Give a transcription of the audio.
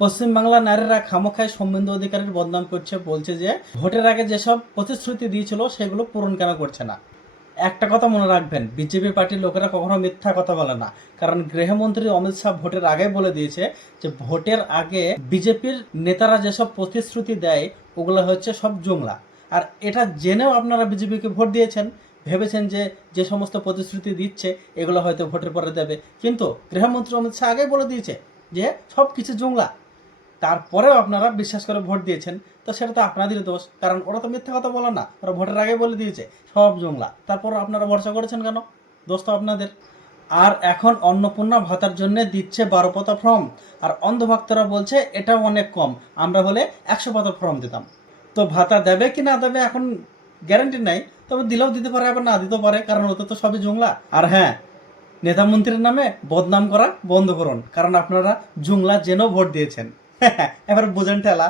পশ্চিমবাংলার নারীরা খামোখায় শুভেন্দু অধিকারীর বদনাম করছে, বলছে যে ভোটের আগে যেসব প্রতিশ্রুতি দিয়েছিল সেগুলো পূরণ কেন করছে না। একটা কথা মনে রাখবেন, বিজেপি পার্টির লোকেরা কখনো মিথ্যা কথা বলে না। কারণ গৃহমন্ত্রী অমিত শাহ ভোটের আগে বলে দিয়েছে যে ভোটের আগে বিজেপির নেতারা যেসব প্রতিশ্রুতি দেয় ওগুলো হচ্ছে সব জুমলা। আর এটা জেনেও আপনারা বিজেপিকে ভোট দিয়েছেন, ভেবেছেন যে যে সমস্ত প্রতিশ্রুতি দিচ্ছে এগুলো হয়তো ভোটের পরে দেবে, কিন্তু গৃহমন্ত্রী অমিত শাহ আগেই বলে দিয়েছে যে সব কিছু জুমলা। তারপরেও আপনারা বিশ্বাস করে ভোট দিয়েছেন, তো সেটা তো আপনাদের দোষ, কারণ ওরা তো মিথ্যা কথা বলে না, ওরা ভোটের আগে বলে দিয়েছে সব জুমলা। তারপর আপনারা ভরসা করেছেন কেন? দোষ তো আপনাদের। আর এখন অন্নপূর্ণা ভাতার জন্য দিচ্ছে 12 পাতা ফর্ম, আর অন্ধভক্তরা বলছে এটা অনেক কম, আমরা হলে 100 পাতা ফর্ম দিতাম। তো ভাতা দেবে কি না দেবে এখন গ্যারান্টি নাই, তবে দিলেও দিতে পারে আবার না দিতেও পারে, কারণ ওতে তো সবই জুমলা। আর হ্যাঁ, নেতা মন্ত্রীর নামে বদনাম করা বন্ধ করুন, কারণ আপনারা জুমলা জেনেও ভোট দিয়েছেন। এবার বুঝেন ঠেলা।